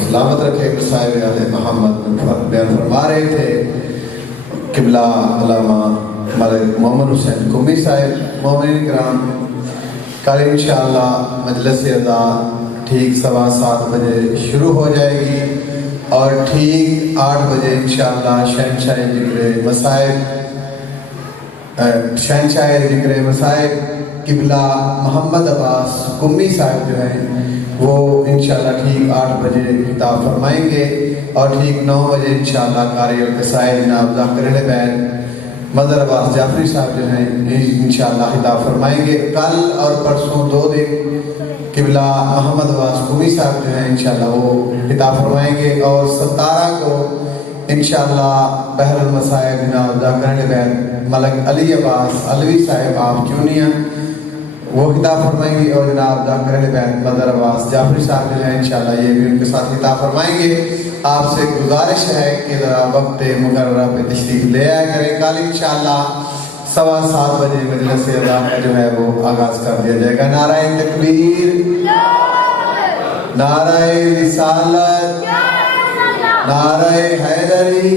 सलामत रखे। साहिब आले मोहम्मद बयान फरमा रहे थे किबला अल्लामा मलिक मोहम्मद हुसैन कुमी साहिब। मोमिन कराम, कल इंशाअल्लाह मजलिस अज़ा ठीक 7:15 बजे शुरू हो जाएगी और ठीक 8 बजे इंशाअल्लाह शहनशाह ज़िक्र मसाइब किबला मोहम्मद अब्बास कुम्मी साहिब जो हैं वो इंशाअल्लाह ठीक 8 बजे खिताब फरमाएंगे और ठीक 9 बजे इंशाअल्लाह कारी और कसाई जनाब ज़ाकिर बैन मदर अब्बास जाफरी साहब जो हैं इंशाअल्लाह खिताब फरमाएंगे। कल और परसों 2 दिन किबला मोहम्मद अब्बास कुमी साहब जो हैं इंशाअल्लाह वो खिताब फरमाएंगे और 17 को इंशाअल्लाह बहरुल मसाइब जनाब ज़ाकिर बैन मलिक अली अब्बास अलवी साहब आप क्यूनिया वो खिताब फरमाएंगे और जनाब ज़ाकिर बैन मदर अब्बास जाफरी साहब जो हैं इंशाअल्लाह ये भी उनके साथ खिताब फरमाएंगे। आपसे गुजारिश है कि ज़रा वक्त मुकर्रर पे तशरीफ ले आया करें। कल इंशाअल्लाह 7:15 बजे मजलिस अज़ा का जो है वो आगाज़ कर दिया जाएगा। नाराए तकबीर, नाराए रिसालत, नाराए हैदरी,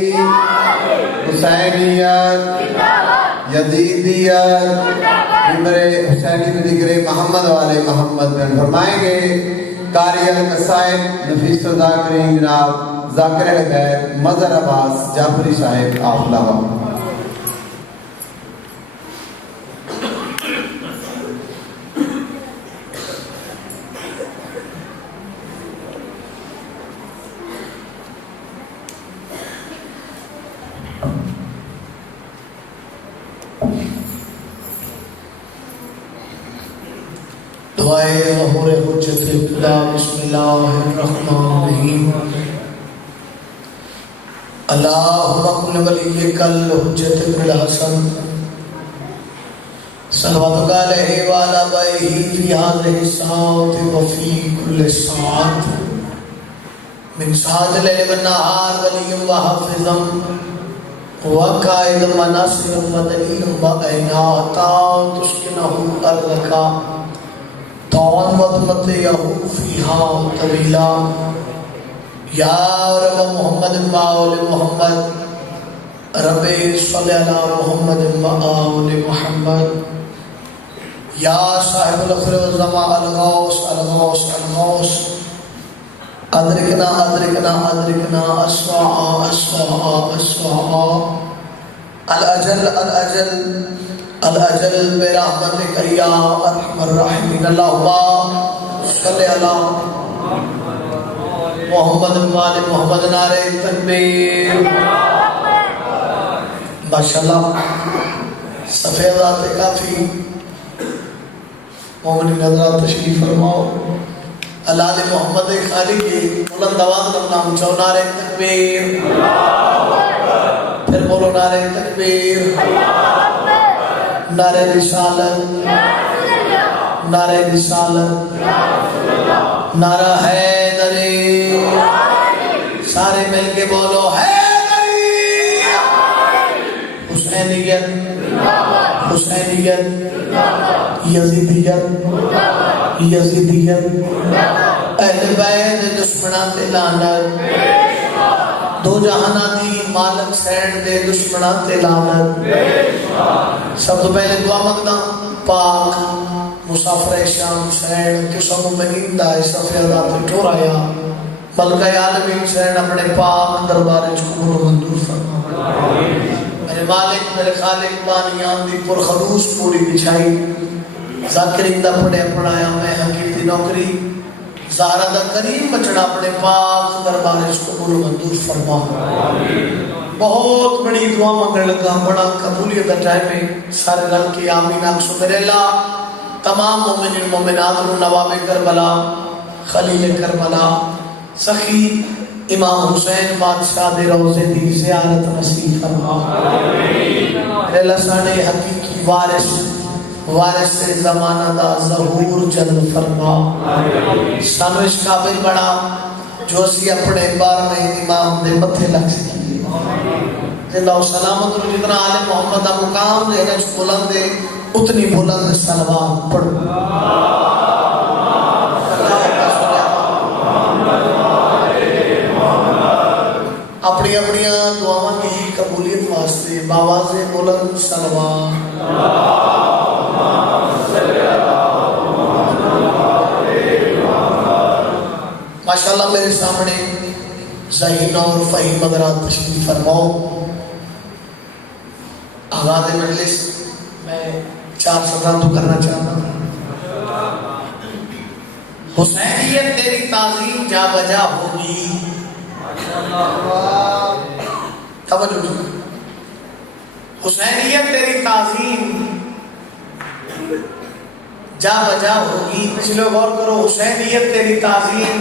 हुसैनियत, यजीदियत, इमरे हुसैनी में जिक्र मोहम्मद वाले मोहम्मद बयान फरमाएंगे। कारी अल-कसाइद नफीस ज़ाकिरीन जनाब ज़ाकिर बैन मदर अब्बास जाफरी साहिब आप लावा। दुआए ज़हूर हुज्जत खुदा बिस्मिल्लाहिर्रहमानिर्रहीम। अल्लाहुम्मा कुल वलिय्यकल हुज्जत बिल हसन सल्लल्लाहु अलैहि व अला आलिहि फी हाज़िहि साअति व फी कुल्लि साअत मिन साअतिल लैल व नहार वलिय्यम व हाफ़िज़म व काइदम व नासिरम व दलीलम व ऐनाता तुस्किनहु अर्ज़का तौन मत यहू फीहा तवीला या रब मोहम्मद व आले मोहम्मद रब्बे सल्लि अला मोहम्मद व आले मोहम्मद या साहिबुल अख्र व ज़मा अल-गौस अल-गौस अल-गौस अदरिकना अदरिकना अदरिकना अस्वा अस्वा अस्वा अल-अजल अल-अजल अल-अजल बिरहमतिक या अरहमर राहिमीन। अल्लाहुम्मा सल्लि अला मोहम्मद व आले मोहम्मद। नारे तकबीर। माशाअल्लाह सफेद आते काफी मोमिन हज़रात तशरीफ फरमाओ। अल्लाह मोहम्मद खाली के बुलंद आवाज़ में नाम चो। नारे तकबीर। फिर बोलो नारे तकबीर। नारे रिसालत, नारे रिसालत, नारा हैदरी। सारे मिलके बोलो हैदरी। हुसैनियत, हुसैनियत, यजीदियत, यजीदियत, अहले बैत दुश्मना ते लानत, दो जहाना दी मालक सैन दे दुश्मना ते लानत। सब तो पहले दुआ मंगदा पाक मुसाफिर शाम सैन के सब मुमिनीन दा सफेदा ते ठोराया मलका आलमीन सैन अपने पाक दरबार च कबूल मंजूर फरमा। मेरे मालिक मेरे खालिक बानियान दी पुरखलूस पूरी बिछाई ज़ाकिरीन दा पढ़े पढ़ाया मैं हकीकी नौकरी ज़ाहरा दा करीम बचड़ा अपने पाक दरबार च कबूल मंजूर फरमा। बहुत बड़ी दुआ मंगने लगा, बड़ा कबूलियत का टाइम है। सारे रल के आमीन आखो। मेरे अल्लाह तमाम मोमिन मोमिनात नवाबे करबला खलील करबला सखी इमाम हुसैन बादशाह दे रोज़े दी ज़ियारत नसीब फरमा। मेरे अल्लाह साने हकीकी वारिस वारिस से ज़माना दा ज़हूर जल्द फरमा। सानू इस काबिल बड़ा जो असी अपने 12वें इमाम दे मथे लग सकी। जिंदा सलामत जितना आले मोहम्मद का मुकाम है बुलंद है उतनी बुलंद सलवात पढ़ो। अपनी अपनी दुआवां की कबूलियत वास्ते बावाज़े बुलंद सलवात। माशाअल्लाह मेरे सामने ज़हीन और फ़हीम हज़रात तशरीफ़ फरमाओ। आगाज़ मजलिस मैं 4 सदरा तो करना चाहता हूँ। हुसैनियत तेरी ताज़ीम जा बजा होगी। तवज्जो, हुसैनियत तेरी ताज़ीम जा बजा होगी। पिछले गौर करो, हुसैनियत तेरी ताज़ीम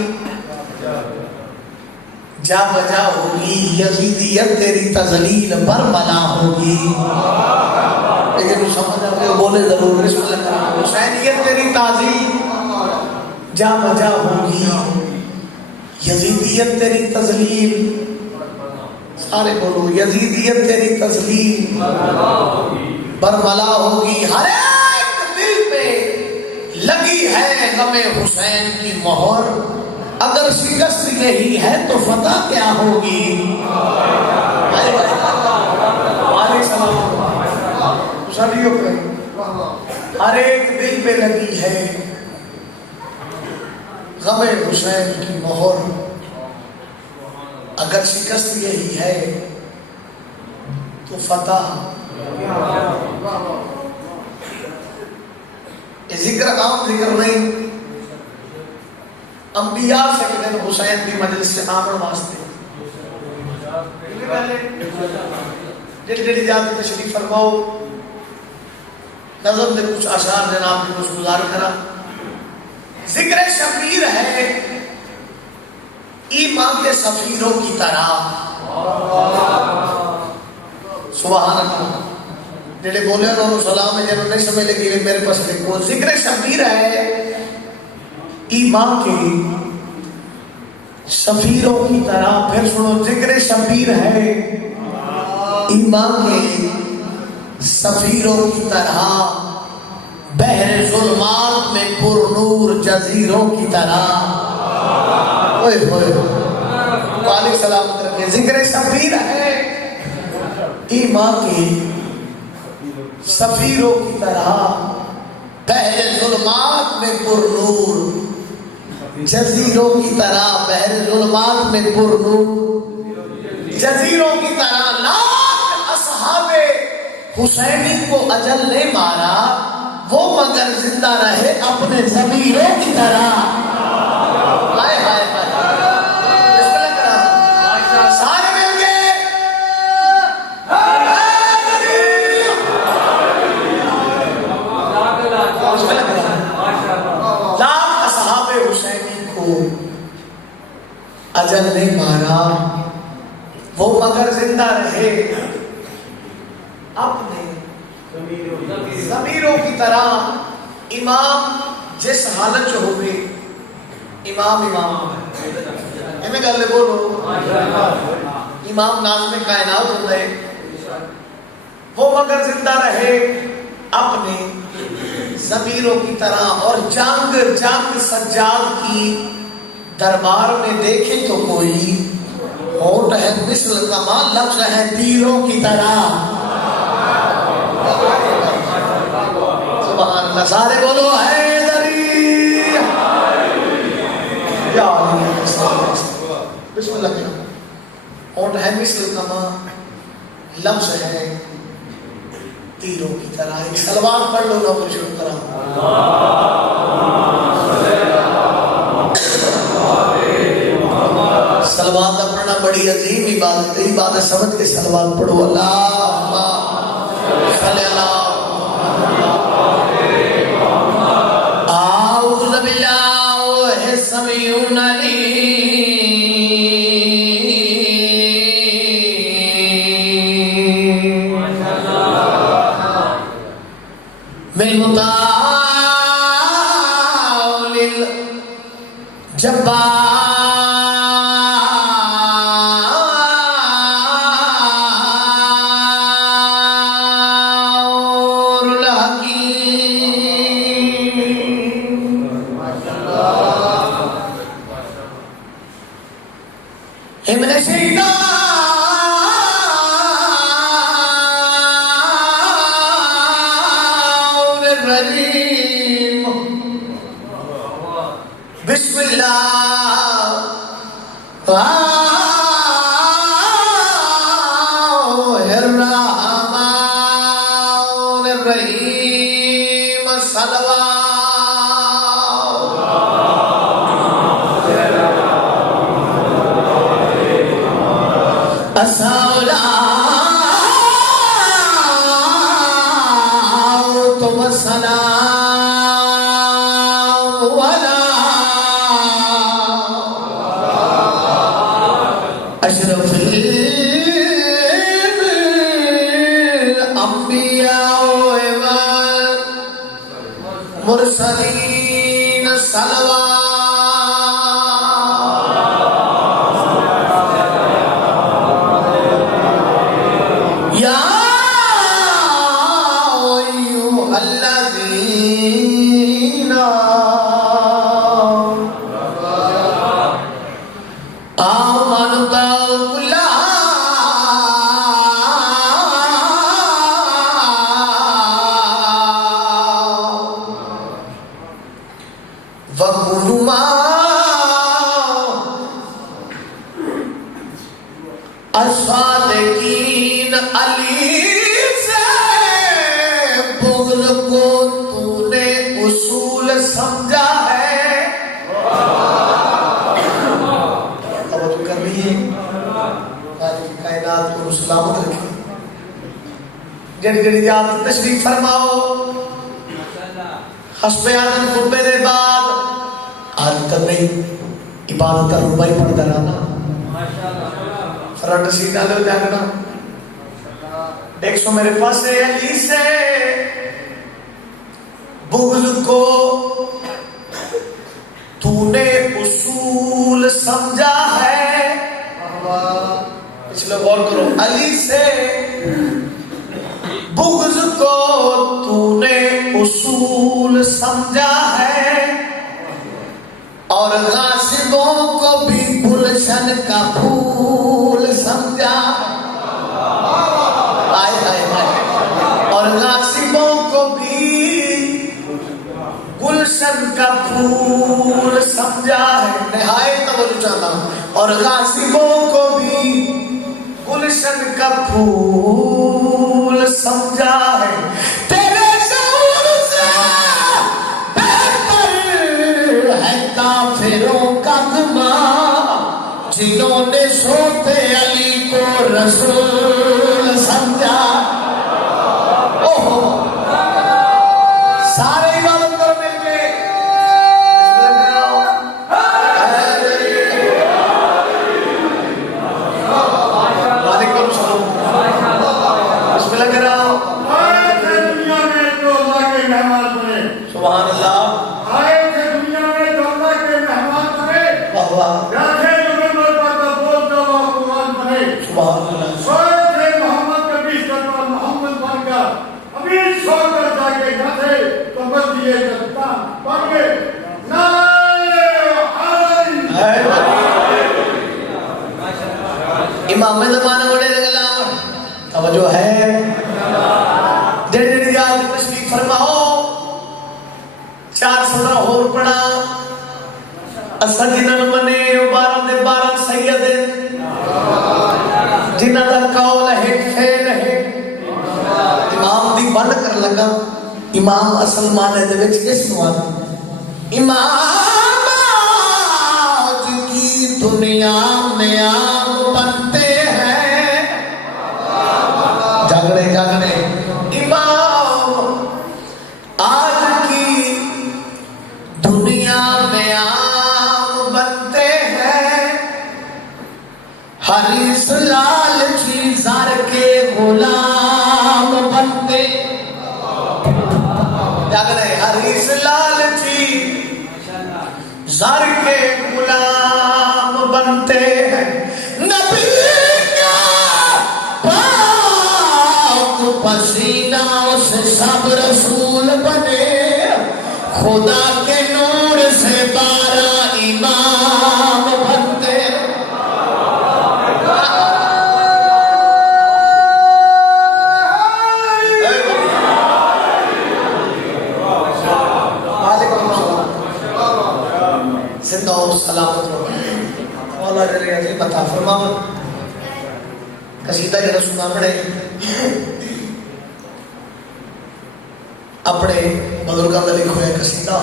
जा बजा होगी। यजीदियत तेरी तज़लील बरबला होगी। लेकिन समझ आ गए, बोले जरूर। हुसैनियत तेरी ताज़ीम जा बजा होगी। यजीदियत तेरी तज़लील, सारे बोलो, यजीदियत तेरी तज़लील बरबला होगी। हर एक दिल पे लगी है गमे हुसैन की मोहर। अगर शिकस्त यही है तो फतह क्या होगी। हर एक दिल पे लगी है गमे हुसैन की मोहर। अगर शिकस्त यही है तो फतह। जिक्र आम जिक्र नहीं, अंबिया से कहते हुसैन की मजलिस से आमन वास्ते जाते तशरीफ फरमाओ। नज़म ने कुछ अशार जनाब ने कुछ गुजार करा। जिक्र शबीर है ईमान के सफीरों की तरह। सुभान अल्लाह। जेडे बोले उन्होंने सलाम है, जब नहीं समझ लगी मेरे पास देखो। जिक्र शबीर है ईमान के सफीरों की तरह। फिर सुनो, जिक्र शबीर है ईमान के सफीरों की तरह। बहरे जुल्मात में पुरनूर जजीरों की तरह। ओए होए, वाले सलामत रखे। जिक्र शबीर है ईमान के सफीरों की तरह। बहरे जुल्मात में पुरनूर जजीरों की तरह। बहरे जुल्मात में पुरनूर जजीरों की तरह। लाख असहाबे हुसैनी को अजल ने मारा, वो मगर जिंदा रहे अपने ज़मीरों की तरह। हाय हाय हाय, सारे मिल गए। लाख असहाबे हुसैनी को अजल ने मारा, वो मगर जिंदा रहे अपने ज़मीरों की तरह। इमाम जिस हालत च होवे, इमाम इमाम एवें गल बोलो, इमाम नाज़िम कायनात होता है। वो मगर जिंदा रहे अपने ज़मीरों की तरह। और जंग जंग सज्जाद की दरबार में देखे तो कोई होठ है मिस्ल कमाल, लफ्ज़ है तीरों की तरह। सारे बोलो हैदरी। होठ है मिस्ल कमा, लफ्ज़ है तीरों की तरह। एक सलवात पढ़ लो ना कुछ तरह। सलवात पढ़ना बड़ी अजीम इबादत है। इबादत समझ के सलवात पढ़ो। अल्लाहुम्मा सल्ली अला आऊज़ु बिल्लाहि समीउन अलीम मिन मुतालिल जब्बार हिमन शैतान बिस्मिल्लाहिर्रहमानिर्रहीम सलवा असौला तुम सलाम वाला अशरफुल अंबिया वल मुरसलीन सलवा अस्वादकीन अली से बुग़्ल को तूने उसूल समझा है। अब तो कर रही है कायनात को सलामत रखे। जड़ी जड़ी याद तशरीफ फरमाओ हस्बे आदम खुतबे दे बाद आदत नहीं इबादत रुबाई पढ़ता रहना फ्रंट सीधा लो जागना देख सो मेरे पास है अली से बुग़्ल को तूने उसूल समझा है। पिछले गौर करो अली से बुग़्ल को तूने उसूल समझा है और गासिबों को भी गुलशन का फूल समझा। आए आए आए और गासिबों को भी गुलशन का फूल समझा है। निहायत तवज्जो चाहता हूं और गासिबों को भी गुलशन का फूल समझा है। तेरे शऊर से बेहतर है काफिरों का गुमान जिन्होंने सोते अली को रसूल समझा। ओहो सारे इबादत करो मिलके वालेकुम सलाम बिस्मिल्लाह कराओ। दुनिया में जो अल्लाह के मेहमान बने सुभान अल्लाह आए थे दुनिया में जो अल्लाह के मेहमान बने वाह वाह जाते नवंबर का बोलता हुआ कुरान बने सुभान अल्लाह सोए थे मोहम्मद के बीच का मोहम्मद बनकर अभी सोकर जाके जाते तो बस दिए करता बन गए नारे हाय इमाम ज़माना बड़े रंगला तवज्जो है जड़ी याद तशरीफ फरमाओ 417 होर पढ़ा असा जिन्होंने मने 12 दे 12 सैयद जिन्हां दा कौल है फेल है इमाम दी बंद कर लगा इमाम असल माने दे विच किस नु आदे इमाम आज की दुनिया में आम बनते हैं जागने जागने इमाम आज की दुनिया में आम बनते हैं हरीस लालची ज़र के गुलाम बनते जागने हरीस लालची ज़र के गुलाम बनते हैं नबी का पाक पसीना से सब रसूल बने खुदा के नूर से 12 इमाम बनते जिंदा हो मौला जले अजीम अता फरमावे। कसीदा जरा सुना पड़े अपने बुजुर्गों का लिखो है कसीदा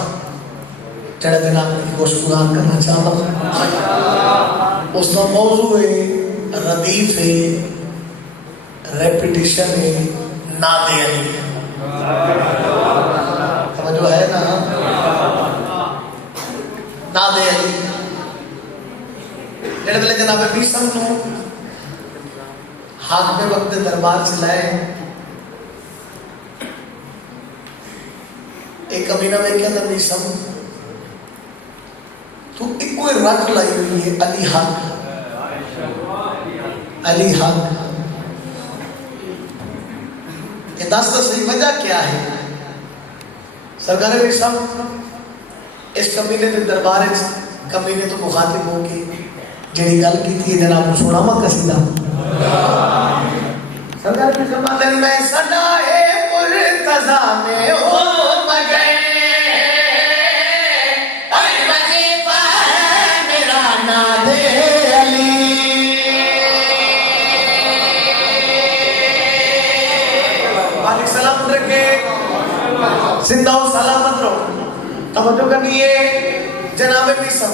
जरा दिन आपकी गुस्तान करना चाहता हूँ। उसका मौजू है रदीफ है, रेपिटिशन है, नादे अली समझो है ना, नादे अली जेड़े वेले जनाब बीसम को हाथ में वक्त दरबार चलाए एक कमीना में क्या नबी सम तो एक कोई रट लाई हुई है अली हक, अली हक। ये दस सही वजह क्या है? सरकार ने सब इस कमीने के दरबार कमीने तो मुखातिब होगी जेड़ी गल की थी जनाब सुना मत कसीदा सरकार के जमाने में सदा है मुर्तजा में हो मगे और वजीफा है मेरा नादे अली। मालिक सलामत रखे, जिंदा हो सलामत रहो। तवज्जो करनिए जनाब बिसम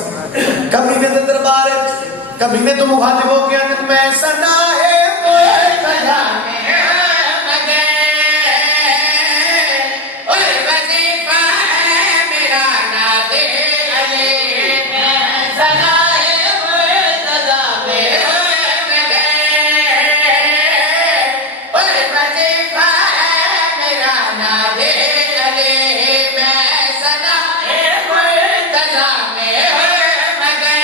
कमीने के दरबार कमीने तो मुखातिब हो गया मैं सदा है मुर्तजा में मगे और वजीफा है मेरा नादे अली। मैं सदा है मुर्तजा में मगे और वजीफा है मेरा नादे अली। मैं सदा है मुर्तजा में मगे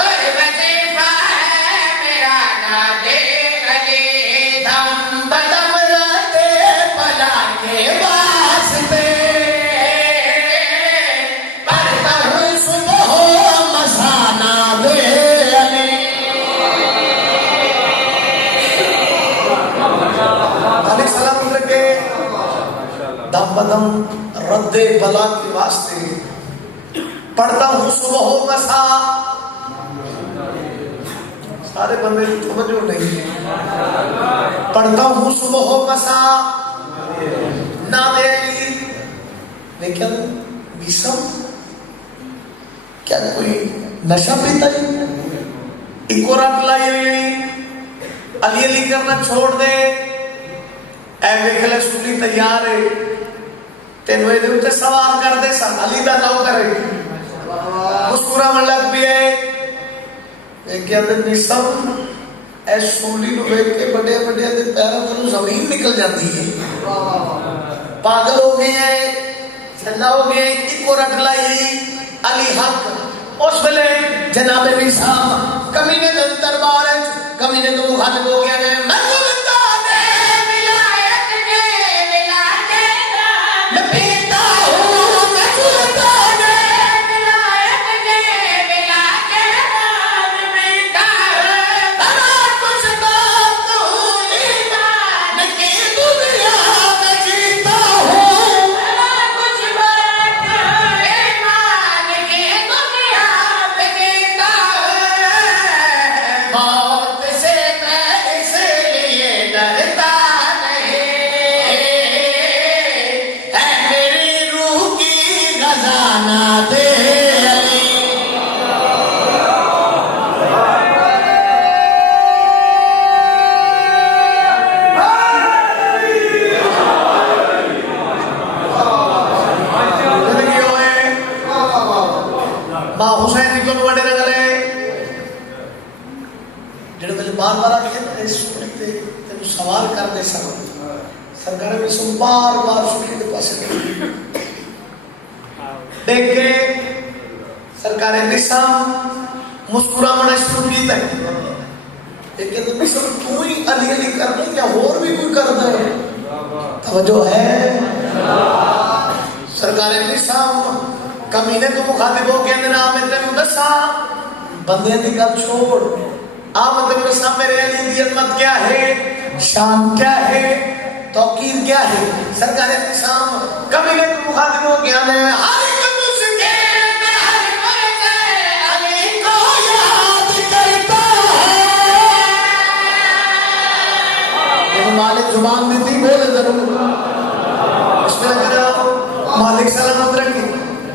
और वजीफा है मेरा नादे अली। दम बदम रहते भला के वास्ते पढ़ता हूँ सुबह मसाना दे अली। मालिक सलाम रखे, दम बदम रद्दे बला के वास्ते पढ़ता हूँ सुबह मसा। सारे बंदे समझो नहीं है, पढ़ता हूँ सुबह मसा ना दे अली। लेकिन विषम क्या कोई नशा पीता है? इको रट लाई हुई अली अली करना छोड़ दे। ऐ देख ले सुनी तैयार है तेन ये उत्ते सवार कर दे सन अली दा नाम करे मुस्कुरा मन लग भी है एक अंदर भी सब ऐ सूली नु देख के बड़े बड़े दे पैरों ਤੋਂ जमीन निकल जाती है। पागल हो गए हैं, चला हो गए, इको रट लाई अली हक। उस वेले जनाब निसाम कमीने दे दरबार कमीने तो मुखातिब हो गया है मैं सवाल करते सरकार में बार बार सुखी के पास देख के सरकार निशान मुस्कुरा मना शुरू किया लेकिन तू ही अली अली करने या और भी कोई कर दे तवज्जो है। सरकार निशान कमीने तो मुखातिब हो गया ना मैं तेन दसा बंदे की गल छोड़ आ मतलब दसा मेरे अली दी अजमत क्या है, शान क्या है, तौकीर क्या है। सरकार निशान कमीने तो मुखातिब हो गया ने हर एक मुस्के में हर मर्द अली जुबान दी थी, बोले जरूर इसमें करा मालिक सलामत रखे।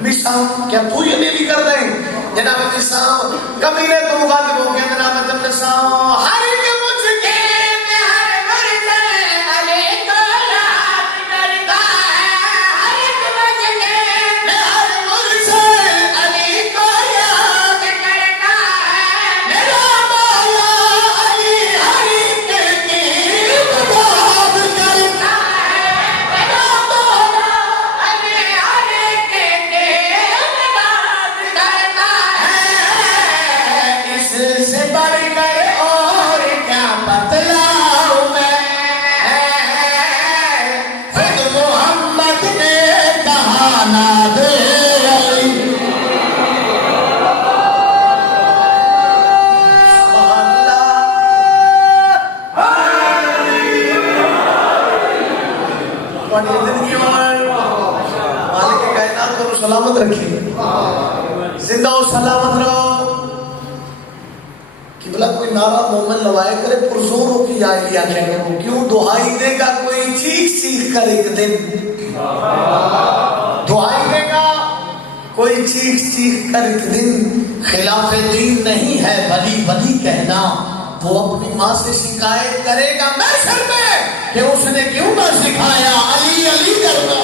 मिसाम क्या तू ये नहीं कर रहे जनाब मिसाम कमीने तुम गालिब हो गए जनाब तुम मिसाम हर के मुझके हर मर्द अले को याद करता है हर के मुझके हर मर्द अली को याद करता है मेरा मौला अली हर के याद करता है मेरा मौला अली हर के याद करता है। इससे बढ़कर और क्या बतलाऊं मैं, खुद मोहम्मद ने कहा ना दे अली। मालिक कायनात को सलामत रखिए, जिंदा और सलामत रहो। किबला कोई नारा मोमिन लवाए करे पुरजोर हो की जाए लिया क्या करो, क्यों दुहाई देगा कोई चीख चीख कर एक दिन, दुहाई देगा कोई चीख चीख कर एक दिन। खिलाफे दीन नहीं है बली बली कहना, वो अपनी माँ से शिकायत करेगा महशर में कि उसने क्यों ना सिखाया अली अली करना।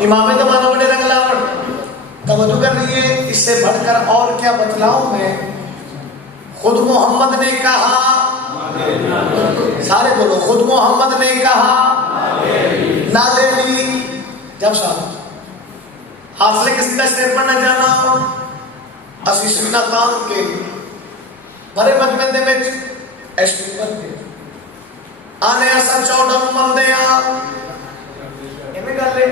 इमाम जमाना बड़े रंगलावट तवज्जो कर रही है, इससे बढ़कर और क्या बतलाऊं मैं। खुद मोहम्मद ने कहा, सारे बोलो खुद मोहम्मद ने कहा ना देवी। जब साहब हासिल के सीधा शेर पढ़ना जाना ਅਸੀਂ ਸੁਨਾ ਤਾਨ ਕੇ ਬੜੇ ਮਜਮੇ ਦੇ ਵਿੱਚ ਐਸ਼ਕੀ ਕਰਦੇ ਆਨੇ ਅਸਾਂ 14 ਨੂੰ ਮੰਨਦੇ ਆ, ਐਵੇਂ ਗੱਲ ਹੈ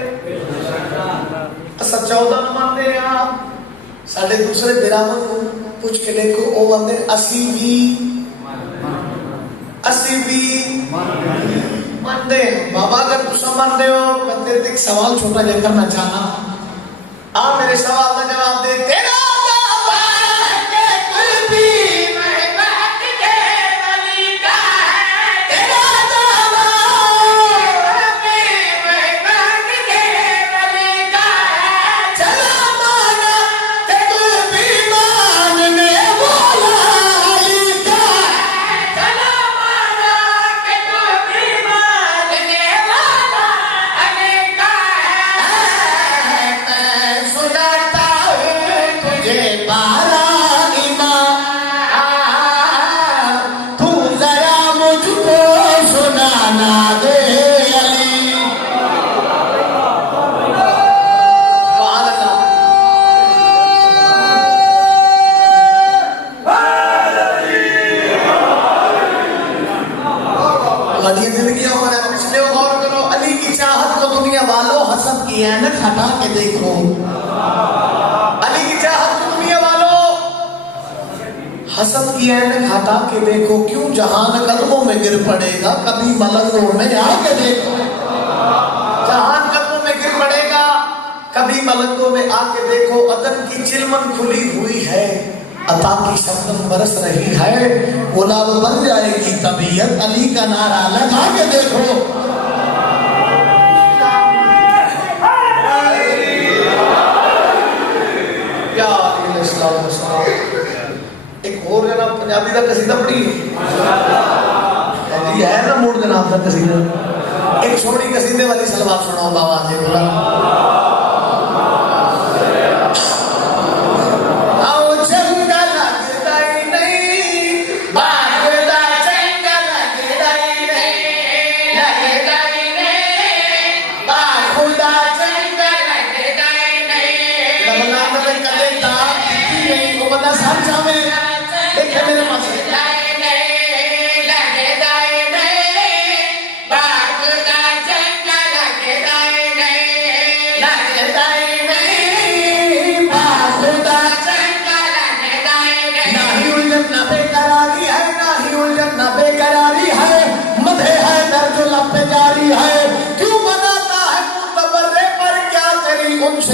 ਅਸਾਂ 14 ਨੂੰ ਮੰਨਦੇ ਆ। ਸਾਡੇ ਦੂਸਰੇ ਬਿਰਾਦਰਾਂ ਨੂੰ ਪੁੱਛ ਕੇ ਦੇਖੋ ਉਹ ਮੰਨਦੇ ਅਸੀਂ ਵੀ ਮੰਨਦੇ। ਬਾਬਾ ਅਗਰ ਤੁਸੀਂ ਮੰਨਦੇ ਹੋ ਮੈਂ ਤੇਰੇ ਤੇ ਇੱਕ ਸਵਾਲ ਛੋਟਾ ਜਿਹਾ ਕਰਨਾ ਚਾਹਨਾ, ਆ ਮੇਰੇ ਸਵਾਲ ਦਾ ਜਵਾਬ ਦੇ। ਤੇਰਾ हटा के देखो अली की चाहत को दुनिया वालों, हसद की ऐनक हटा के देखो, क्यों जहान कदमों में गिर पड़ेगा कभी मलंगों में आके देखो। जहान कदमों में गिर पड़ेगा कभी मलंगों में आके देखो। अदन की चिलमन खुली हुई है, अता की शबनम बरस रही है, गुलाब बन जाएगी तबीयत अली का नारा लगा के देखो। एक और जनाब पंजाबी का कसीदा पढ़ी है ना, मूड जनाब का कसीदा, एक छोटी कसीदे वाली सलवार सुनाओ बाबा जी बोला।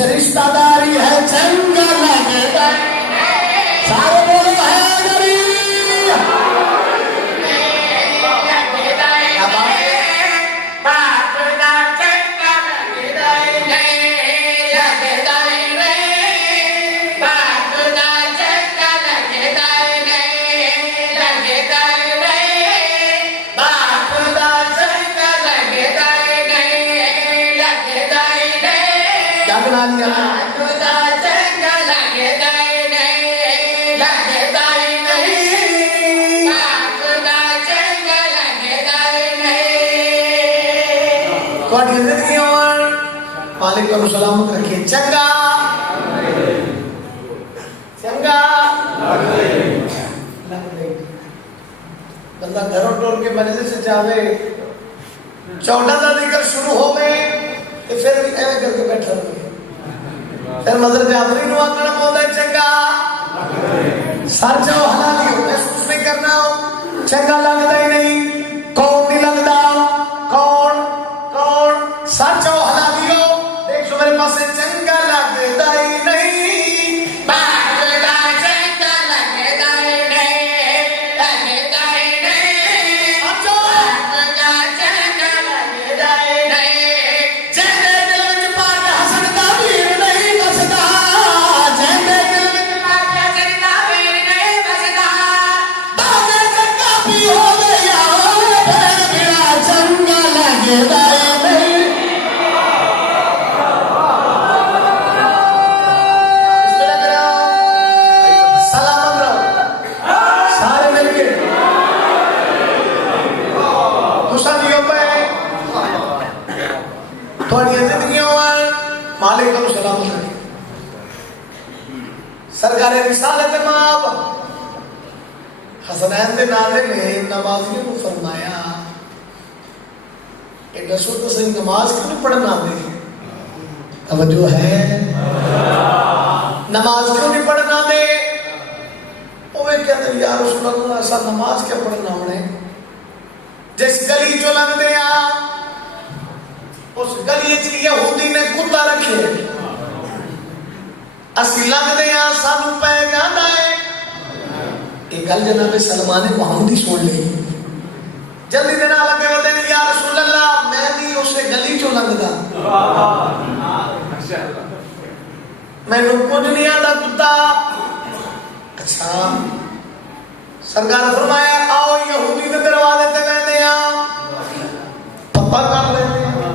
रिश्तेदारी है चंगा लगेगा, सारे बोलो है को सलामत रखे। चंगा चंगा बंदा घरों टोर के मजे से जावे, चौड़ा का जिक्र शुरू हो गए तो फिर भी ऐसे करके बैठा रहे, फिर मदर जाफरी नु आखना पौंदा चंगा सर जाओ हलाली हो, महसूस नहीं करना हो, चंगा लगता ही नहीं। कौन नहीं लगता? कौन कौन सर जाओ हलाली हो, देखो मेरे पास चंगा लगता ही नहीं। सरकार रिसालत माब हसनैन के नाले में नमाजियों को फरमाया कि दसो तो सही नमाज क्यों नहीं पढ़ना दे? तवज्जो है, नमाज क्यों नहीं पढ़ना दे? वो वे कहते यार रसूल अल्लाह ऐसा नमाज क्या पढ़ना होने? जिस गली जो लग दिया उस गली च यहूदी ने कुत्ता रखे, असि लगते हैं सानू पै जाता है। एक गल जनाब सलमान मुहम्मदी सुन ली, जल्दी देना लगे बोलते या रसूल अल्लाह मैं भी उसे गली चो लंघदा, मैनू कुछ नहीं आता कुत्ता। अच्छा सरकार फरमाया आओ यहूदी के दरवाजे ते लेते हैं, पता कर लेते हैं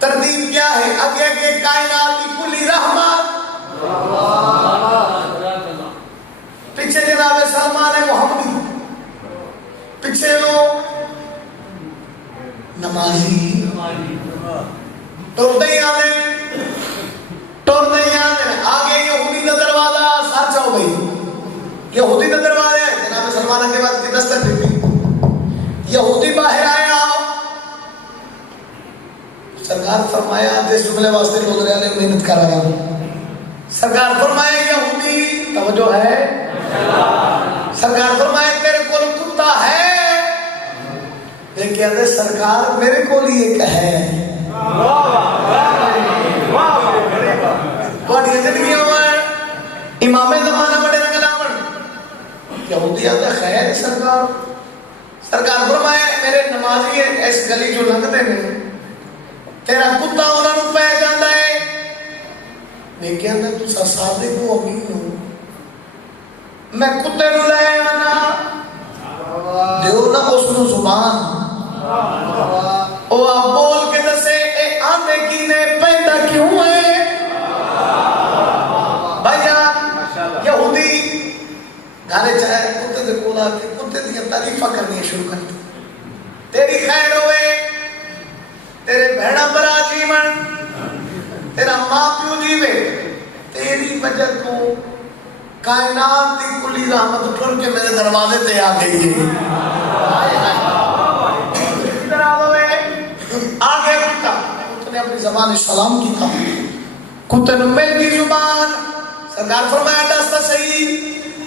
तरतीब क्या है। आगे के कायनात की कुली रहमत, पीछे जनाब सलमान मुहम्मदी, पीछे वो नमाजी टुरते ही आते आगे यहूदी का दरवाजा सर जाओ भाई, यहूदी का दरवाजा है जनाब सलमान के बाद की दस्तक दी, यहूदी बाहर आया। सरकार फरमाया देश जुमले वास्ते लोग रहे मेहनत कर रहा है। सरकार फरमाए यहूदी तवज्जो है, सरकार फरमाए तेरे को कुत्ता है? ये कहते सरकार मेरे को लिए एक है। इमामे जमाना बड़े रंगलावन यहूदी आते खैर सरकार, सरकार फरमाए मेरे नमाजी इस गली जो लंघते ने तेरा कुत्ता उन्होंने पै जाता है। मैं कहता तुसा सादिक हो अमीन हो, मैं कुत्ते नु ले आना दियो ना उसनु जुबान, ओ आप बोल के दसे ए आंदे की ने पैदा क्यों है? भाईजान यहूदी घरे चाहे कुत्ते दे कोल आके कुत्ते दी तारीफा करनी शुरू कर दी, तेरी खैर होवे, तेरे भेड़ा बरा जीवन, तेरा मां प्यो जीवे, तेरी वजह तो कायनात की कुली रहमत टुर के मेरे दरवाजे पे आ गई है। आगे कुत्ता उसने अपनी जबान सलाम की था, कुत्ते ने मेरी जुबान, सरकार फरमाया दस्ता सही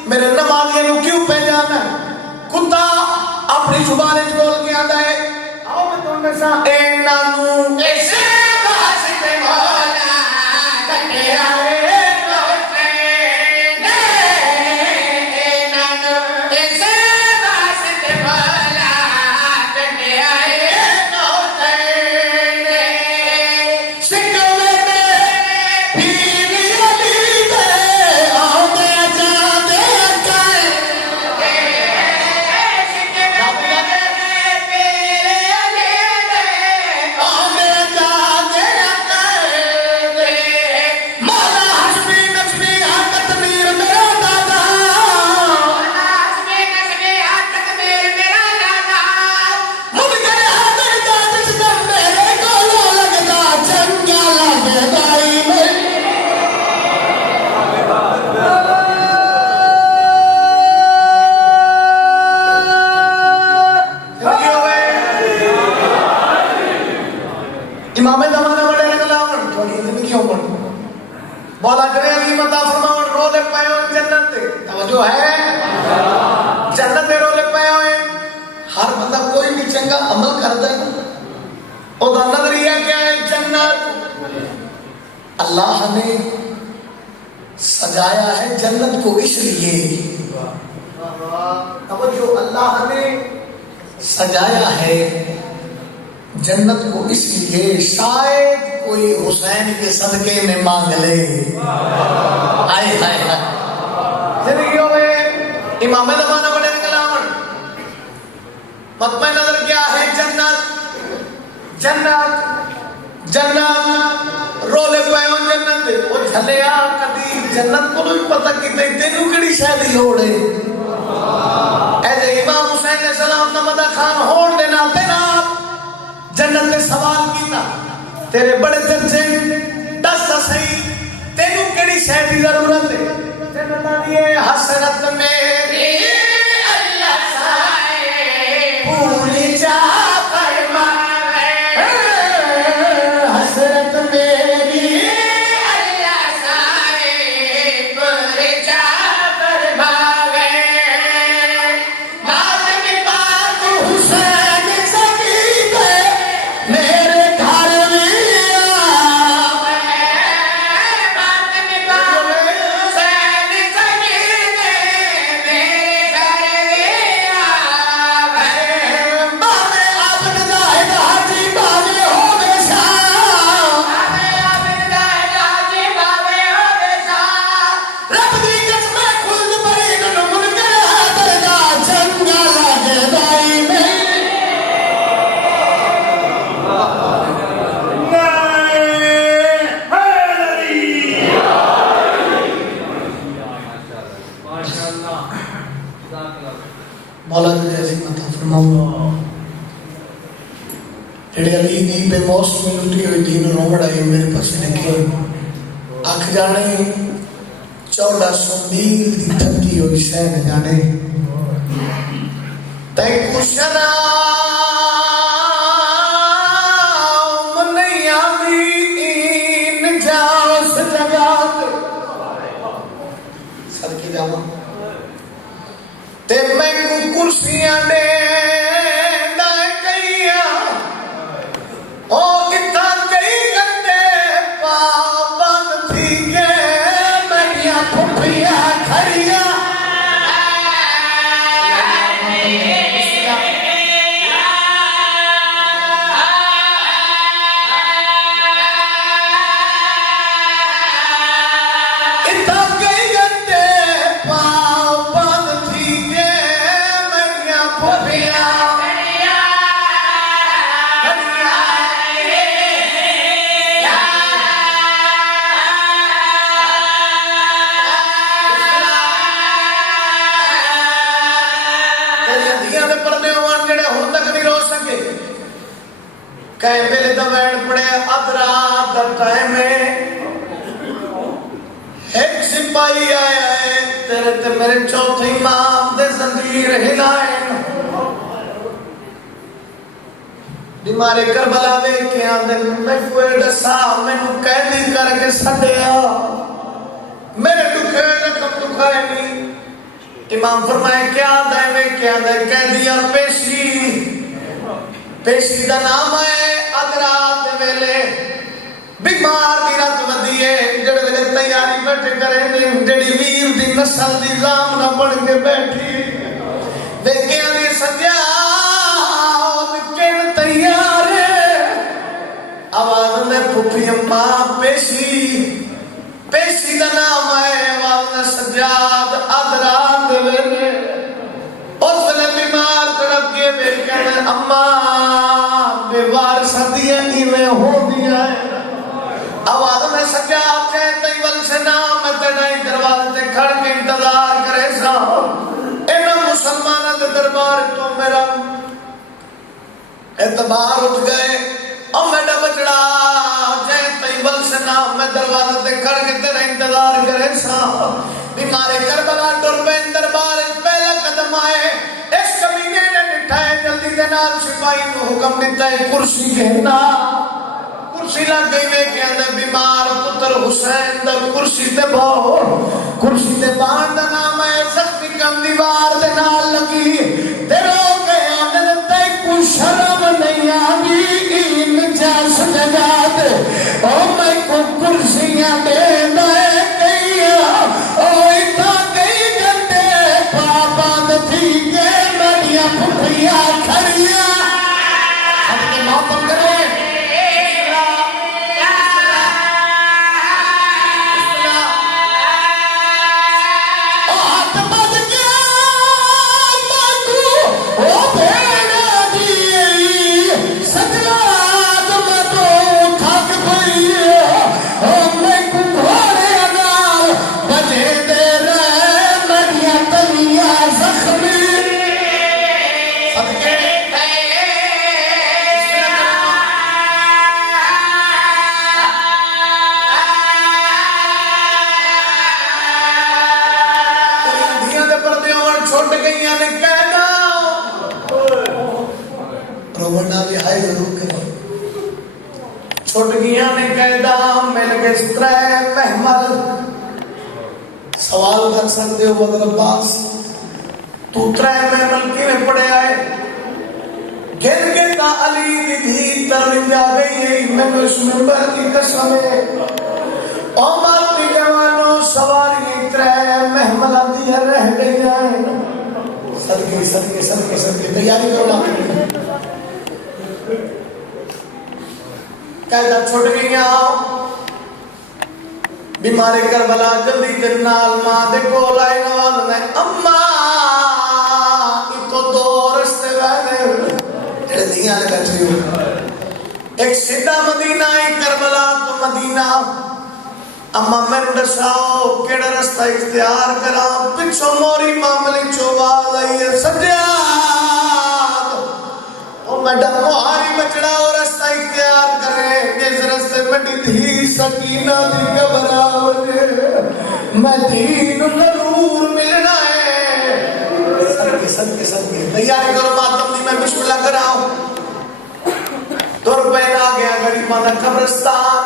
मेरे नमाजियों को क्यों पहचाना? कुत्ता अपनी जुबान बोल के आता है आओ मैं तुम सा ए नानू ऐसे वास्ते मौला कटे आए मौला करे अली मता फरमावन रोले पे जन्नत ते तवज्जो है जन्नत दे रोले पे होए हर बंदा कोई भी चंगा अमल करदा है ओदा नजरिया क्या है जन्नत अल्लाह ने सजाया है जन्नत को इसलिए तवज्जो अल्लाह ने सजाया है जन्नत को इसलिए शायद कोई हुसैन के सदके में मांग ले हाय हाय हाय जिंदगियों में इमाम ज़माना बने कलामन मतमे नजर क्या है जन्नत जन्नत जन्नत रोले पायो जन्नत ओ झलिया कदी जन्नत को भी पता कि तेनू केड़ी शय दी लोड़ है ऐसे इमाम हुसैन ने सलाम नमदा खान होड़ दे नाते ना जन्नत ने सवाल किया तेरे बड़े चर्चे दस सही तेनू केड़ी शय दी जरूरत है जन्नत दी हसरत मेरी अल्लाह साए पूरी जा फरमाए हसरत मेरी अल्लाह साए पूरी जा फरमाए नाज़ बात हुसैन सकी दे मेरे घर में बात हुसैन सकी दे मेरे घर में बाबे आबद जाहिद हाजी बाबे हो बेशा बाबे आबद जाहिद हाजी बाबे हो बेशा रब दी कसम खुद बरीक नु मुनकर है दरगा चंगा लगे दाई में मौला ने ऐसी मता फरमाओ जेड़े अली दी बेमौस में लुटी हुई दीन रोमड़ आई मेरे पास लेके आख जाने 1400 मील दी थकी हुई शहर जाने तै कुशना मनैया मीन जाओ सजगात सदके जावा ते मैं को कुर्सियां दे कईया ओ इतना कई गंदे पाबंद थी के मेरिया फुफिया खड़िया इतना कई गंदे पाबंद थी के मेरिया फुफिया कई मेले तो बैठ पड़े अधरात का टाइम है एक सिपाही आया है तेरे ते मेरे चौथे इमाम दे जंजीर हिलाए बीमारे करबला वे के आंदे मैं कोई दसा मैनू कैदी करके सड़या मेरे दुखे रकम दुखाए नहीं इमाम फरमाए क्या दे वे क्या दे कैदी और पेशी का नाम है अदरात वेले बीमार दी रात वदी है जेड़े वेले तैयारी बैठे करे ने जेड़ी वीर दी नस्ल दी जाम ना बन के बैठी देखिया दी सज्जा निकल तैयार है आवाज में फुफी अम्मा पेशी का नाम है आवाज में सज्जाद अदरात वेले उस वेले बीमार तड़प के मेरे कहने अम्मा बेवार सदियां इवें हो दिया है आवाज में सज्जाद के तैवल से नाम मैं तेरे दरवाजे ते खड़ के इंतजार करे सा इन मुसलमानों के दरबार तो मेरा एतबार उठ गए और मेरा बचड़ा जय तैवल से नाम मैं दरवाजे ते खड़ के तेरा इंतजार करे सा बीमारे करबला टुर पे दरबार पहला कदम आए इस कमीने ने निठाए जल्दी के नाल सिपाही को हुक्म दिता है कुर्सी घेरना कुर्सी लग गई ने के अंदर बीमार पुत्र हुसैन दा कुर्सी ते बहु कुर्सी ते बाण दा नाम है जख्मी कम दीवार दे नाल लगी ते रो गए अंदर ते कुछ शर्म नहीं आवी इन जास जगा दे ओ मैं को कुर्सियां दे दे कई ओ इता कई गंदे पाबंद थी के मेरिया पुठिया खड़िया अपने मातम करे छुटगियां ने कैदा मिल गए त्रै महमल सवाल कर सकते हो मगर अब्बास तू त्रै महमल किवें पढ़िया है गिन के ता अली दी धी तरविंजा गई है मैंने इस मिंबर की कसम है उमर दी जवानों सवारी त्रै महमल दी रह गई है सदके सदके सदके सदके तैयारी करो ना कैदा छुट गईया बीमारी करबला जल्दी ते नाल मां दे कोल आई नवाज ने अम्मा इतो दो रस्ते वाले जेड़े दियां ने बैठी हो एक सीधा मदीना एक करबला तो मदीना अम्मा मैनू दसाओ केड़ा रास्ता इख्तियार करा पिछो मोरी मामले चो आवाज आई है सज्जाद ओ मैडम मोहारी बचड़ा और रास्ता इख्तियार करे जिस रास्ते मटी थी सकीना दी घबरावट मैं दीन जरूर मिलना है सदके सदके तैयारी करो मातम दी मैं बिस्मिल्लाह कराऊं तुर पैन आ गया गरीबां दा कब्रिस्तान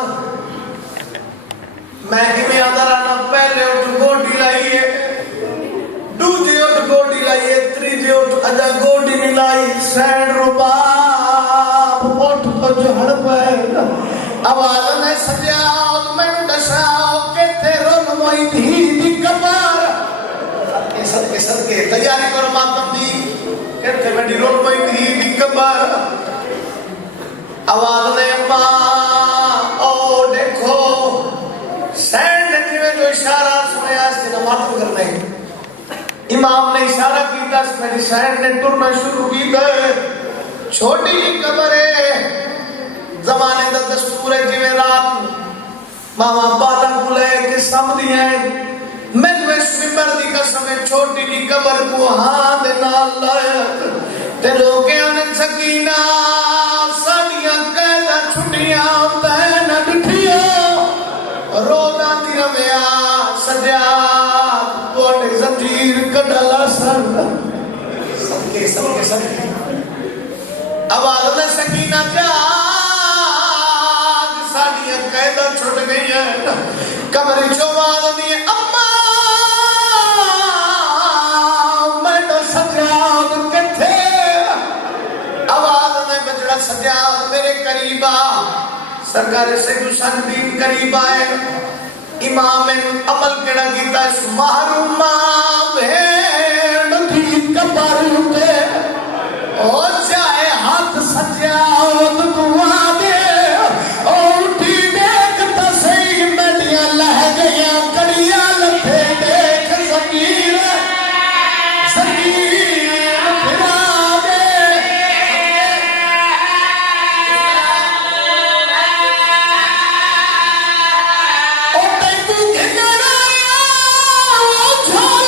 मैं किवें आंदा रहना पहले उठ गोडी लाई है दूजे उठ गोडी लाई है तीजे उठ अजा गोडी नहीं लाई सैंड रुबाब उठ तो जहड़ पे आवाज ने सजाओ मैं दसाओ केथे रोन मोई दी कबर सदके सदके तैयारी करो मातम दी केथे मेरी रोन मोई दी कबर आवाज ने मां ओ देखो सैंड ने जो इशारा सुनया से नमाज करना है इमाम ने इशारा किया मेरी सैंड ने टुरना शुरू किया छोटी कब्र है जमाने का दस्तूर है जिवें रात मामा बाला को लेके समझी है मैं इस मिंबर दी कसम छोटी दी कब्र को हां दे नाल लाया ते लोके अन सकीना साडियां कैदा छुटियां तैन बिठियो रोना दी रविया सजा कोट जंजीर कढला सन सबके सबके सबके आवाज ने सकीना जाग साडियां कैदा छुट गई है कमरे चो आवाज दी अम्मा मैं तो सजाद किथे आवाज ने बजड़ा सजाद मेरे करीब आ सरकार से हुसैन दीन करीब आए इमाम अमल केड़ा कीता महरूमा भेड़ दी कबर उते ओ चाहे हाथ सजाओ दुआ दे ओ उठी देख तो सही मेडियां लह गया कड़िया लथे देख सकीर सकीर फिरा दे ओ तू घिनड़ा ओ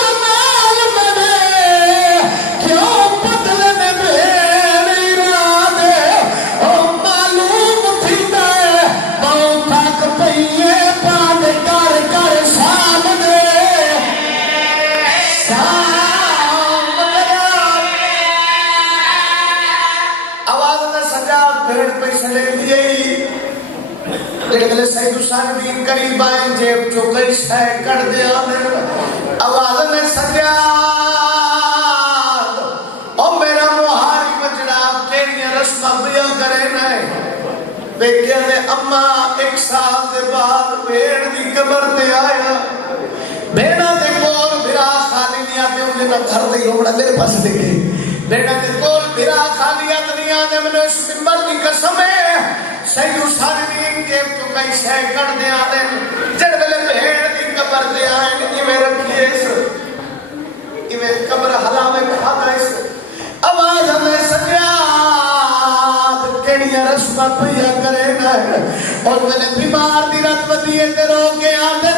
जगले सैयद हुसैन करीब आए जेब चो कई शय कट दिया आवाज में सजा ओ मेरा मुहारी बजड़ा केड़ियां रस्मां पिया करे ने बेके ने अम्मा 1 साल के बाद भेड़ दी कब्र ते आया भेड़ा दे कोल बिरा खाली नहीं आते उन्हें ना घर दे होना मेरे पास देखे भेड़ा दे कोल बिरा खाली आते नहीं आते मैंने इस मिंबर की कसम है सैयद हुसैन के तो कई शय कर दे आते जड़ वेले भेड़ दी कब्र ते आए इवें रखिए इवें कब्र हलावे खाता इस आवाज में सजाद केड़ियां रस्मां पिया करे ना और मैंने बीमार दी रात बदिए ते रो के आते